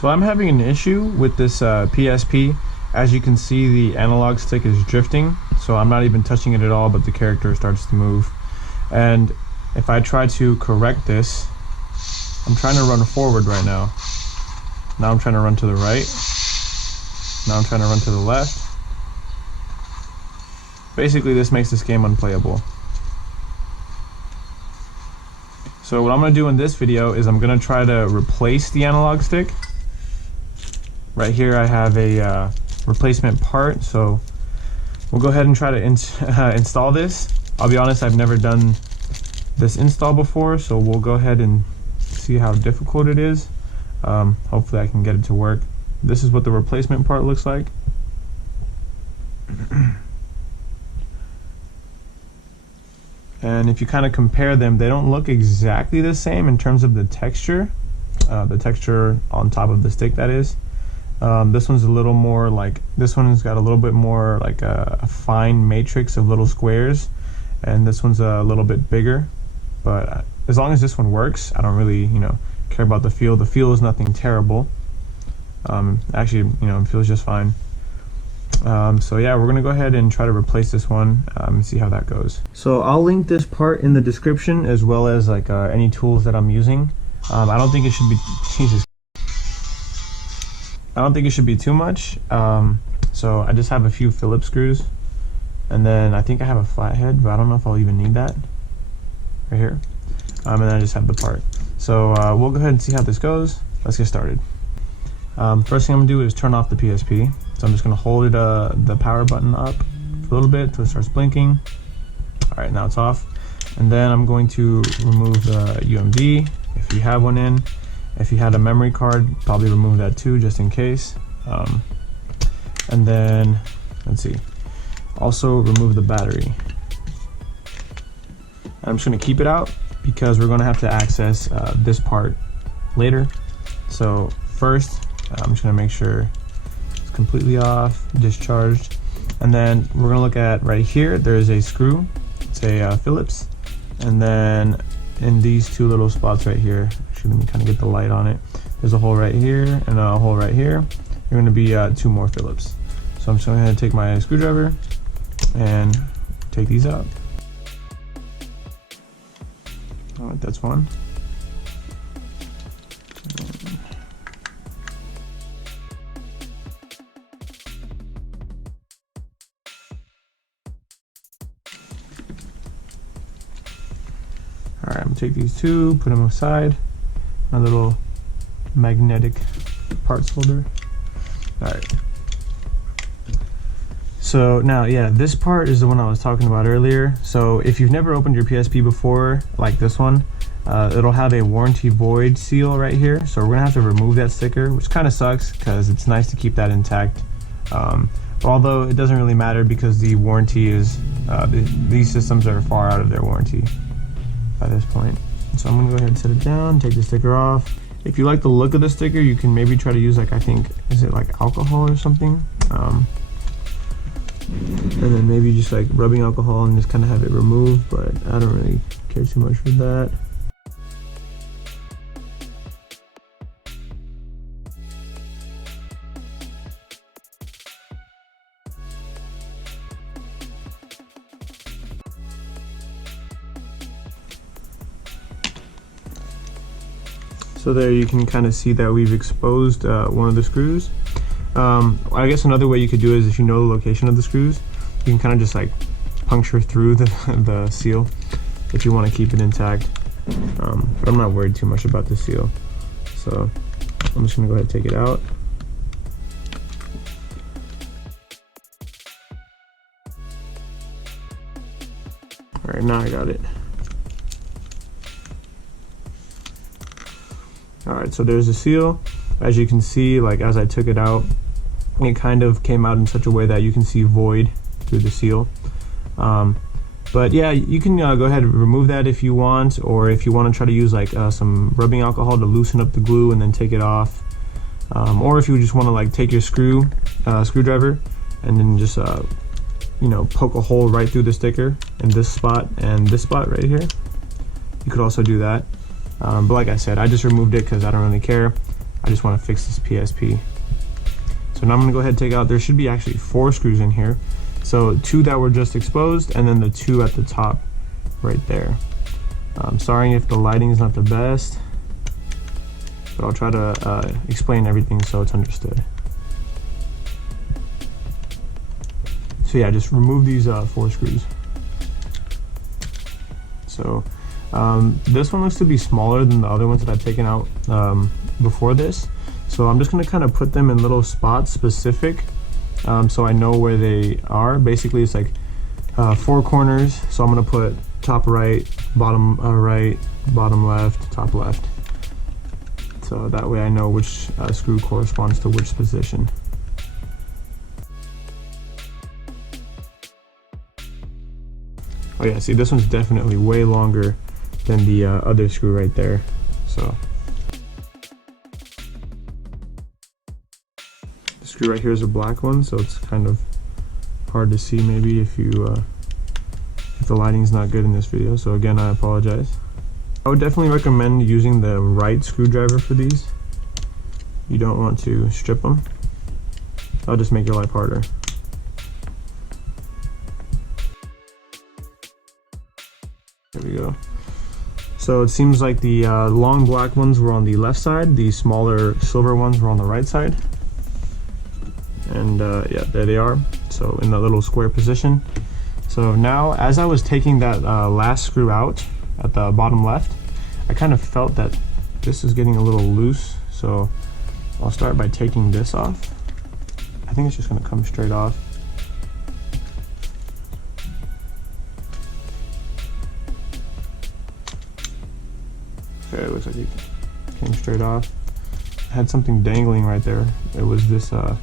So I'm having an issue with this PSP. As you can see, the analog stick is drifting, so I'm not even touching it at all, but the character starts to move. And if I try to correct this, I'm trying to run forward right now. Now I'm trying to run to the right. Now I'm trying to run to the left. Basically, this makes this game unplayable. So what I'm going to do in this video is I'm going to try to replace the analog stick. Right here I have a replacement part, so we'll go ahead and try to install this. I'll be honest, I've never done this install before, so we'll go ahead and see how difficult it is. Hopefully I can get it to work. This is what the replacement part looks like. And if you kind of compare them, they don't look exactly the same in terms of the texture on top of the stick, that is. This one's a little more like, this one's got a little bit more like a fine matrix of little squares, and this one's a little bit bigger. But as long as this one works, I don't really, care about the feel. The feel is nothing terrible. Actually, it feels just fine. So yeah, we're gonna go ahead and try to replace this one and see how that goes. So I'll link this part in the description, as well as like any tools that I'm using. I don't think it should be, I don't think it should be too much. So I just have a few Phillips screws, and then I think I have a flathead, but I don't know if I'll even need that. Right here. And then I just have the part. So we'll go ahead and see how this goes. Let's get started. First thing I'm gonna do is turn off the PSP. So I'm just gonna hold the power button up for a little bit until it starts blinking. All right, now it's off. And then I'm going to remove the UMD, if you have one in. If you had a memory card, probably remove that too, just in case. And then, let's see, also remove the battery. I'm just gonna keep it out because we're gonna have to access this part later. So first, I'm just gonna make sure it's completely off, discharged. And then we're gonna look at right here, there's a screw, it's a Phillips. And then in these two little spots right here, actually let me kind of get the light on it. There's a hole right here and a hole right here. There are gonna be two more Phillips. So I'm just gonna take my screwdriver and take these out. All right, that's one. All right, I'm gonna take these two, put them aside. My little magnetic parts holder. All right. So now, yeah, this part is the one I was talking about earlier. So if you've never opened your PSP before, like this one, it'll have a warranty void seal right here. So we're gonna have to remove that sticker, which kind of sucks because it's nice to keep that intact. Although it doesn't really matter because the warranty is, these systems are far out of their warranty by this point. So I'm gonna go ahead and set it down, take the sticker off. If you like the look of the sticker, you can maybe try to use like, I think, is it like alcohol or something? And then maybe just like rubbing alcohol and just kind of have it removed, but I don't really care too much for that. So there you can kind of see that we've exposed one of the screws. I guess another way you could do it is, if you know the location of the screws, you can kind of just like puncture through the seal if you want to keep it intact. But I'm not worried too much about the seal. So I'm just gonna go ahead and take it out. All right, now I got it. All right, so there's the seal. As you can see, like as I took it out, it kind of came out in such a way that you can see void through the seal. But yeah, you can go ahead and remove that if you want, or if you want to try to use like some rubbing alcohol to loosen up the glue and then take it off. Or if you just want to like take your screwdriver and then just poke a hole right through the sticker in this spot and this spot right here. You could also do that. But like I said, I just removed it because I don't really care. I just want to fix this PSP. So now I'm gonna go ahead and take out, there should be actually 4 screws in here. So 2 that were just exposed, and then the 2 at the top right there. I'm sorry if the lighting is not the best, but I'll try to explain everything so it's understood. So yeah, just remove these 4 screws. So this one looks to be smaller than the other ones that I've taken out before this. So I'm just gonna kind of put them in little spots specific, so I know where they are. Basically it's like 4 corners. So I'm gonna put top right, bottom right, bottom left, top left. So that way I know which screw corresponds to which position. Oh yeah, see, this one's definitely way longer than the other screw right there. So the screw right here is a black one, so it's kind of hard to see maybe if the lighting's not good in this video. So again, I apologize. I would definitely recommend using the right screwdriver for these. You don't want to strip them. That'll just make your life harder. There we go. So it seems like the long black ones were on the left side, the smaller silver ones were on the right side. And yeah, there they are. So in that little square position. So now, as I was taking that last screw out at the bottom left, I kind of felt that this is getting a little loose. So I'll start by taking this off. I think it's just gonna come straight off. Okay, it looks like it came straight off. I had something dangling right there. It was this, I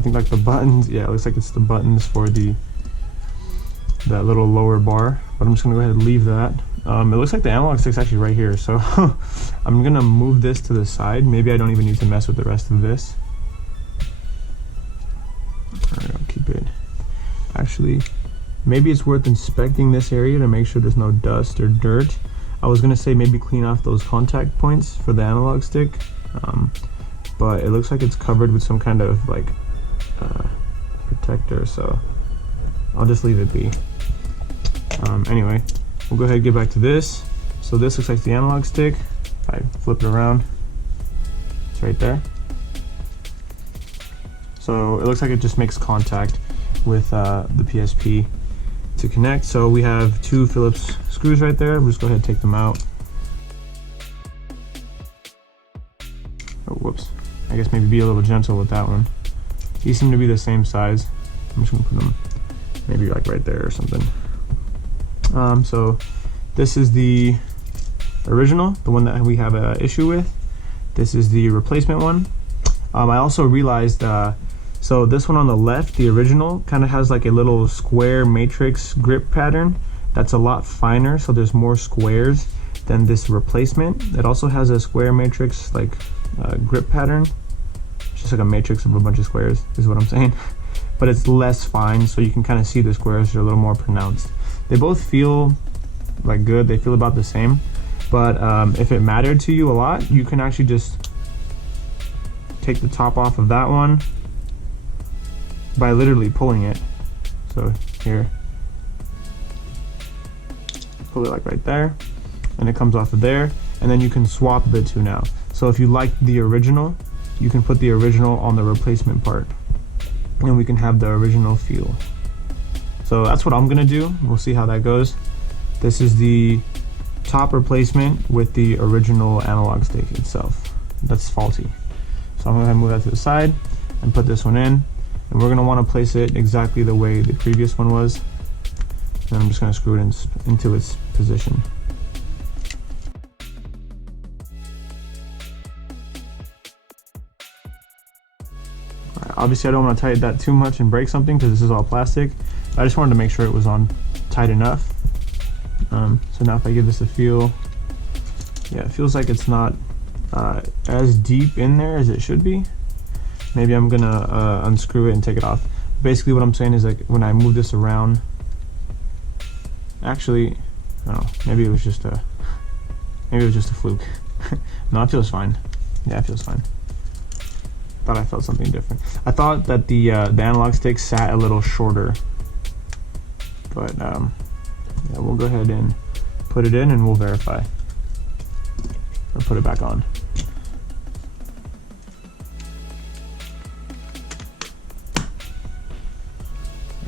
think like the buttons. Yeah, it looks like it's the buttons for that little lower bar. But I'm just gonna go ahead and leave that. It looks like the analog stick's actually right here. So I'm gonna move this to the side. Maybe I don't even need to mess with the rest of this. All right, I'll keep it. Actually, maybe it's worth inspecting this area to make sure there's no dust or dirt. I was gonna say maybe clean off those contact points for the analog stick, but it looks like it's covered with some kind of like protector, so I'll just leave it be. Anyway, we'll go ahead and get back to this. So this looks like the analog stick. If I flip it around, it's right there. So it looks like it just makes contact with the PSP to connect. So we have 2 Phillips screws right there. We'll just go ahead and take them out. Oh, whoops. I guess maybe be a little gentle with that one. These seem to be the same size. I'm just gonna put them maybe like right there or something. So this is the original, the one that we have an issue with. This is the replacement one. I also realized, so this one on the left, the original, kind of has like a little square matrix grip pattern that's a lot finer, so there's more squares than this replacement. It also has a square matrix like grip pattern. It's just like a matrix of a bunch of squares, is what I'm saying. But it's less fine, so you can kind of see the squares are a little more pronounced. They both feel like good, they feel about the same. But if it mattered to you a lot, you can actually just take the top off of that one by literally pulling it. So here, pull it like right there, and it comes off of there, and then you can swap the 2 now. So if you like the original, you can put the original on the replacement part, and we can have the original feel. So that's what I'm gonna do. We'll see how that goes. This is the top replacement with the original analog stick itself. That's faulty. So I'm gonna move that to the side and put this one in, and we're gonna want to place it exactly the way the previous one was. And then I'm just gonna screw it into its position. All right, obviously I don't want to tighten that too much and break something because this is all plastic. I just wanted to make sure it was on tight enough. So now if I give this a feel, yeah, it feels like it's not as deep in there as it should be. Maybe I'm gonna unscrew it and take it off. Basically what I'm saying is, like, when I move this around, actually, oh, maybe it was just a fluke. No, it feels fine. Yeah, it feels fine. Thought I felt something different. I thought that the analog stick sat a little shorter, but yeah, we'll go ahead and put it in and we'll verify, or put it back on.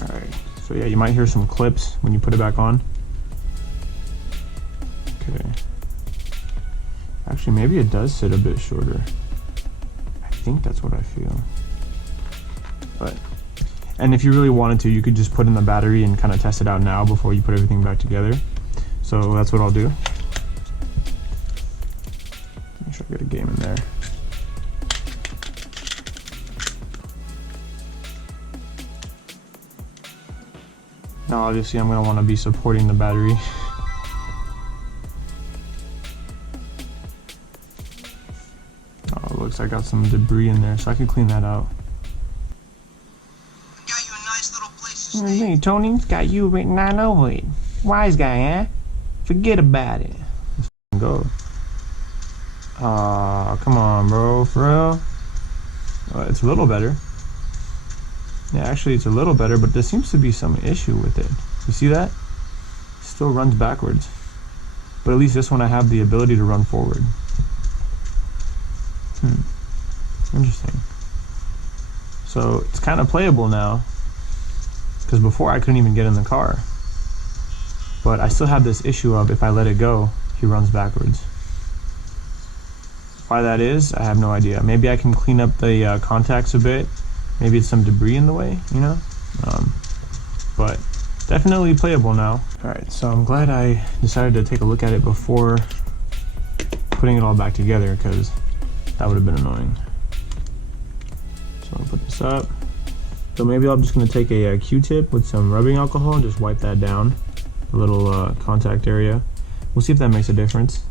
All right, so yeah, you might hear some clips when you put it back on. Okay, actually maybe it does sit a bit shorter. I think that's what I feel. But, and if you really wanted to, you could just put in the battery and kind of test it out now before you put everything back together. So that's what I'll do. Make sure I get a game in there. Now obviously I'm going to want to be supporting the battery. Oh, it looks like I got some debris in there, so I can clean that out. Got you a nice little place to stay. Hey, Tony's got you written all over it. Wise guy, huh? Forget about it. Let's go. Aw, come on, bro, for real? It's a little better. Yeah, actually it's a little better, but there seems to be some issue with it. You see that? It still runs backwards. But at least this one I have the ability to run forward. Interesting. So it's kind of playable now, because before I couldn't even get in the car. But I still have this issue of if I let it go, he runs backwards. Why that is, I have no idea. Maybe I can clean up the contacts a bit. Maybe it's some debris in the way, you know? But definitely playable now. Alright, so I'm glad I decided to take a look at it before putting it all back together, because that would have been annoying. So I'll put this up. So maybe I'm just going to take a Q-tip with some rubbing alcohol and just wipe that down, the little contact area. We'll see if that makes a difference.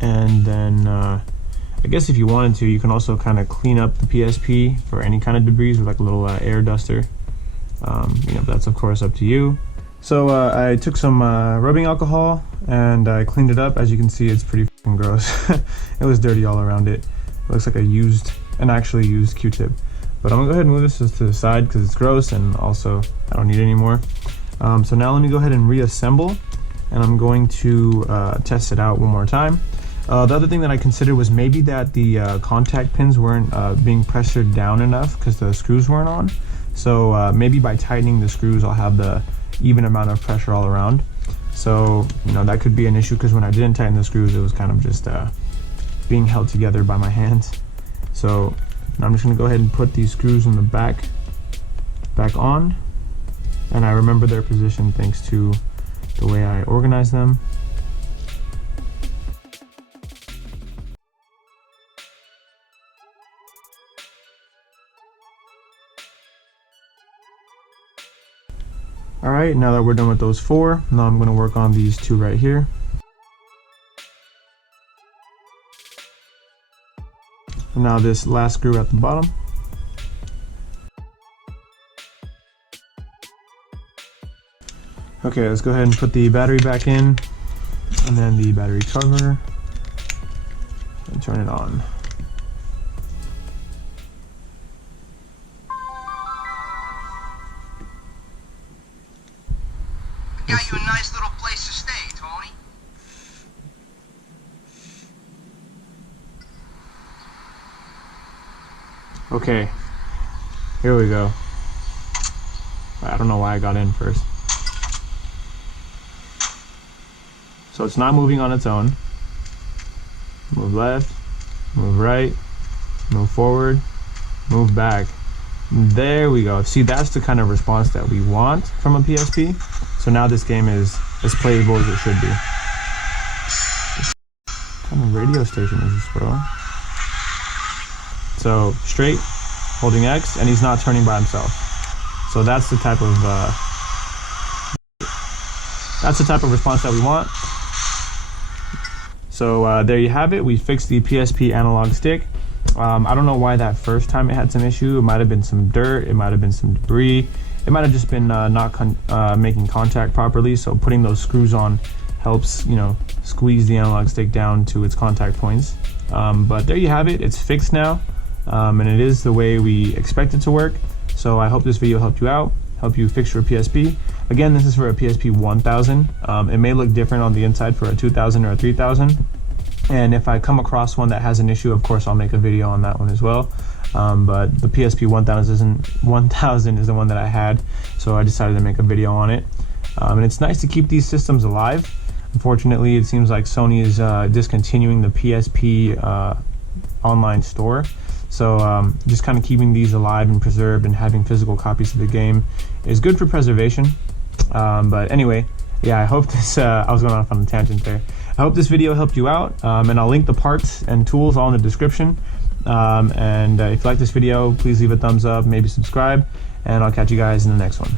And then I guess if you wanted to, you can also kind of clean up the PSP for any kind of debris with like a little air duster. You know, that's of course up to you. So I took some rubbing alcohol and I cleaned it up. As you can see, it's pretty fucking gross. It was dirty all around it. It looks like an actually used Q-tip. But I'm gonna go ahead and move this to the side because it's gross and also I don't need it anymore. So now let me go ahead and reassemble, and I'm going to test it out one more time. The other thing that I considered was maybe that the contact pins weren't being pressured down enough because the screws weren't on. So maybe by tightening the screws, I'll have the even amount of pressure all around. So, you know, that could be an issue because when I didn't tighten the screws, it was kind of just being held together by my hands. So now I'm just going to go ahead and put these screws in the back on. And I remember their position thanks to the way I organize them. Alright, now that we're done with those four, now I'm going to work on these two right here. And now this last screw at the bottom. Okay, let's go ahead and put the battery back in, and then the battery cover, and turn it on. Got you a nice little place to stay, Tony. Okay, here we go. I don't know why I got in first. So it's not moving on its own. Move left, move right, move forward, move back. There we go. See, that's the kind of response that we want from a PSP. So now this game is as playable as it should be. What kind of radio station is this, bro? So straight, holding X, and he's not turning by himself. So that's the type of response that we want. So there you have it. We fixed the PSP analog stick. I don't know why that first time it had some issue. It might have been some dirt, it might have been some debris, it might have just been not making contact properly. So putting those screws on helps, you know, squeeze the analog stick down to its contact points. But there you have it. It's fixed now, and it is the way we expect it to work. So I hope this video helped you out, help you fix your PSP. Again, this is for a PSP 1000. It may look different on the inside for a 2000 or a 3000. And if I come across one that has an issue, of course, I'll make a video on that one as well. But the PSP 1000 is the one that I had, so I decided to make a video on it. And it's nice to keep these systems alive. Unfortunately, it seems like Sony is discontinuing the PSP online store. So just kind of keeping these alive and preserved and having physical copies of the game is good for preservation. But anyway, yeah, I hope this, I was going off on a tangent there. I hope this video helped you out, and I'll link the parts and tools all in the description. If you like this video, please leave a thumbs up, maybe subscribe, and I'll catch you guys in the next one.